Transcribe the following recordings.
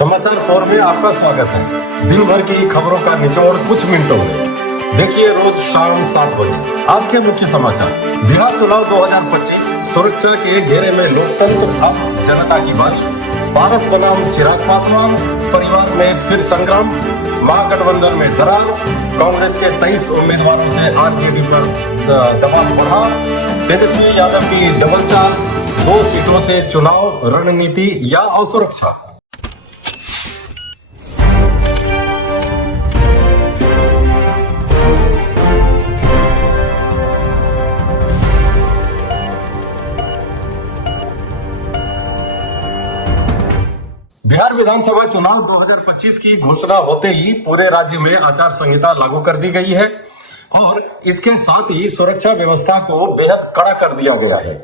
समाचार 4 में आपका स्वागत है। दिन भर की खबरों का निचोड़ कुछ मिनटों में देखिए रोज शाम 7 बजे। आज के मुख्य समाचार। बिहार चुनाव 2025 सुरक्षा के घेरे में लोकतंत्र, अब जनता की बारी। पारस बनाम चिराग पासवान, परिवार में फिर संग्राम। महागठबंधन में दरार, कांग्रेस के 23 उम्मीदवारों से आरजेडी पर दबाव बढ़ा। तेजस्वी यादव की डबल चाल, 2 सीटों से चुनाव रणनीति या असुरक्षा। बिहार विधानसभा चुनाव 2025 की घोषणा होते ही पूरे राज्य में आचार संहिता लागू कर दी गई है और इसके साथ ही सुरक्षा व्यवस्था को बेहद कड़ा कर दिया गया है।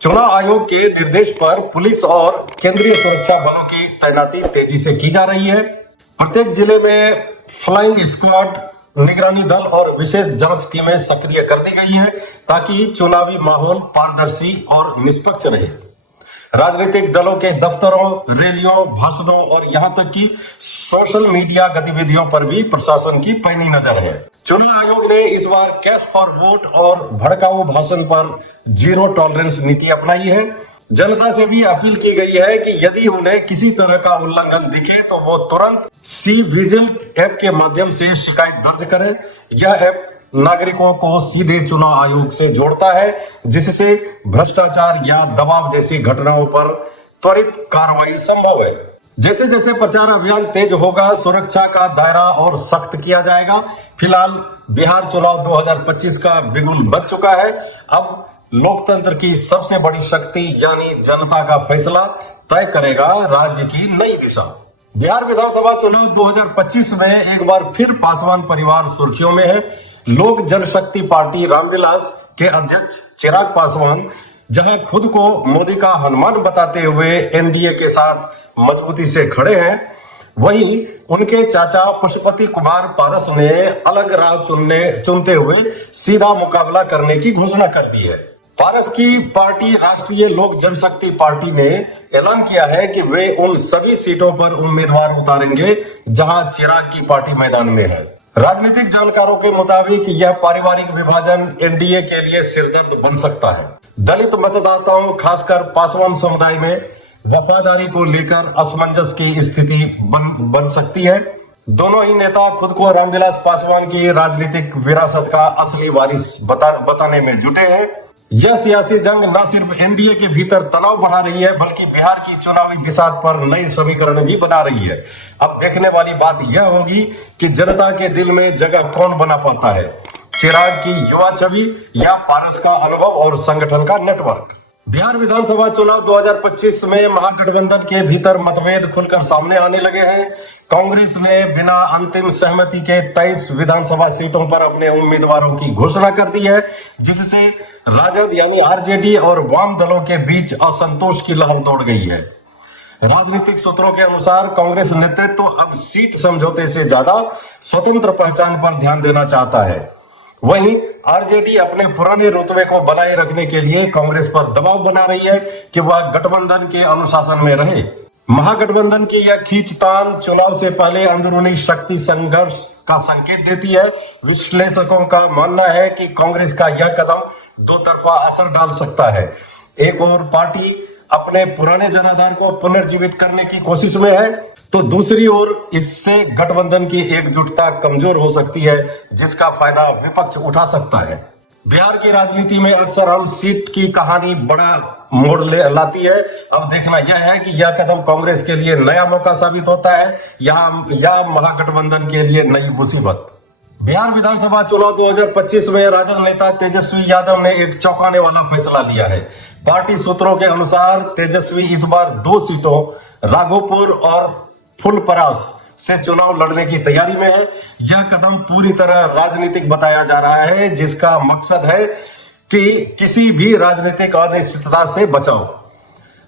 चुनाव आयोग के निर्देश पर पुलिस और केंद्रीय सुरक्षा बलों की तैनाती तेजी से की जा रही है। प्रत्येक जिले में फ्लाइंग स्क्वाड, निगरानी दल और विशेष जांच टीमें सक्रिय कर दी गई है ताकि चुनावी माहौल पारदर्शी और निष्पक्ष रहे। राजनीतिक दलों के दफ्तरों, रैलियों, भाषणों और यहां तक कि सोशल मीडिया गतिविधियों पर भी प्रशासन की पैनी नजर है। चुनाव आयोग ने इस बार कैश फॉर वोट और भड़काऊ भाषण पर जीरो टॉलरेंस नीति अपनाई है। जनता से भी अपील की गई है कि यदि उन्हें किसी तरह का उल्लंघन दिखे तो वो तुरंत सी विजिल ऐप के माध्यम से शिकायत दर्ज करें। यह ऐप नागरिकों को सीधे चुनाव आयोग से जोड़ता है, जिससे भ्रष्टाचार या दबाव जैसी घटनाओं पर त्वरित कार्रवाई संभव है। जैसे जैसे प्रचार अभियान तेज होगा, सुरक्षा का दायरा और सख्त किया जाएगा। फिलहाल बिहार चुनाव 2025 का बिगुल बज चुका है। अब लोकतंत्र की सबसे बड़ी शक्ति यानी जनता का फैसला तय करेगा राज्य की नई दिशा। बिहार विधानसभा चुनाव 2025 में एक बार फिर पासवान परिवार सुर्खियों में है। लोक जनशक्ति पार्टी रामविलास के अध्यक्ष चिराग पासवान जहां खुद को मोदी का हनुमान बताते हुए एनडीए के साथ मजबूती से खड़े हैं, वहीं उनके चाचा पशुपति कुमार पारस ने अलग राह चुनते हुए सीधा मुकाबला करने की घोषणा कर दी है। पारस की पार्टी राष्ट्रीय लोक जनशक्ति पार्टी ने ऐलान किया है कि वे उन सभी सीटों पर उम्मीदवार उतारेंगे जहां चिराग की पार्टी मैदान में है। राजनीतिक जानकारों के मुताबिक यह पारिवारिक विभाजन एनडीए के लिए सिरदर्द बन सकता है। दलित मतदाताओं, खासकर पासवान समुदाय में वफादारी को लेकर असमंजस की स्थिति बन सकती है। दोनों ही नेता खुद को रामविलास पासवान की राजनीतिक विरासत का असली वारिस बताने में जुटे हैं। यह सियासी जंग न सिर्फ एनडीए के भीतर तनाव बढ़ा रही है, बल्कि बिहार की चुनावी बिसात पर नए समीकरण भी बना रही है। अब देखने वाली बात यह होगी कि जनता के दिल में जगह कौन बना पाता है, चिराग की युवा छवि या पारस का अनुभव और संगठन का नेटवर्क। बिहार विधानसभा चुनाव 2025 में महागठबंधन के भीतर मतभेद खुलकर सामने आने लगे हैं। कांग्रेस ने बिना अंतिम सहमति के 23 विधानसभा सीटों पर अपने उम्मीदवारों की घोषणा कर दी है, जिससे राजद यानी आरजेडी और वाम दलों के बीच असंतोष की लहर दौड़ गई है। राजनीतिक सूत्रों के अनुसार कांग्रेस नेतृत्व अब सीट समझौते से ज्यादा स्वतंत्र पहचान पर ध्यान देना चाहता है। वहीं आरजेडी अपने पुराने रुतबे को बनाए रखने के लिए कांग्रेस पर दबाव बना रही है कि वह गठबंधन के अनुशासन में रहे। महागठबंधन की यह खींचतान चुनाव से पहले अंदरूनी शक्ति संघर्ष का संकेत देती है। विश्लेषकों का मानना है कि कांग्रेस का यह कदम दो तरफा असर डाल सकता है। एक और पार्टी अपने पुराने जनाधार को पुनर्जीवित करने की कोशिश में है, तो दूसरी ओर इससे गठबंधन की एकजुटता कमजोर हो सकती है, जिसका फायदा विपक्ष उठा सकता है। बिहार की राजनीति में अक्सर हम सीट की कहानी बड़ा मोड़ लाती है। अब देखना यह है कि यह कदम कांग्रेस के लिए नया मौका साबित होता है या महागठबंधन के लिए नई मुसीबत। बिहार विधानसभा चुनाव 2025 में राजद नेता तेजस्वी यादव ने एक चौंकाने वाला फैसला लिया है। पार्टी सूत्रों के अनुसार तेजस्वी इस बार 2 सीटों राघोपुर और फुलपरास से चुनाव लड़ने की तैयारी में है। यह कदम पूरी तरह राजनीतिक बताया जा रहा है, जिसका मकसद है कि किसी भी राजनीतिक अनिश्चितता से बचाव।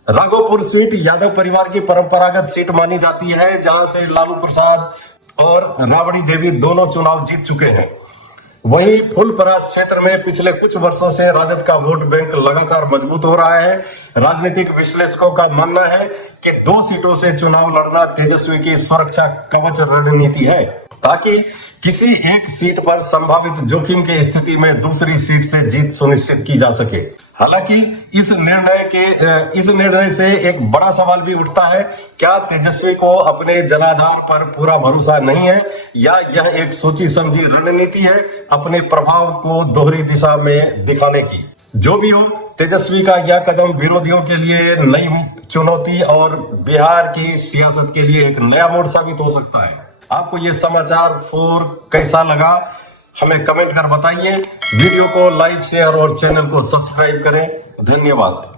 राघोपुर सीट यादव परिवार की परंपरागत सीट मानी जाती है, जहां से लालू प्रसाद और राबड़ी देवी दोनों चुनाव जीत चुके हैं। वहीं फुलपरास क्षेत्र में पिछले कुछ वर्षों से राजद का वोट बैंक लगातार मजबूत हो रहा है। राजनीतिक विश्लेषकों का मानना है कि 2 सीटों से चुनाव लड़ना तेजस्वी की सुरक्षा कवच रणनीति है, ताकि किसी एक सीट पर संभावित जोखिम की स्थिति में दूसरी सीट से जीत सुनिश्चित की जा सके। हालांकि इस निर्णय से एक बड़ा सवाल भी उठता है, क्या तेजस्वी को अपने जनाधार पर पूरा भरोसा नहीं है या यह एक सोची समझी रणनीति है अपने प्रभाव को दोहरी दिशा में दिखाने की। जो भी हो, तेजस्वी का यह कदम विरोधियों के लिए नई चुनौती और बिहार की सियासत के लिए एक नया मोड़ साबित हो सकता है। आपको ये समाचार 4 कैसा लगा, हमें कमेंट कर बताइए। वीडियो को लाइक, शेयर और चैनल को सब्सक्राइब करें। धन्यवाद।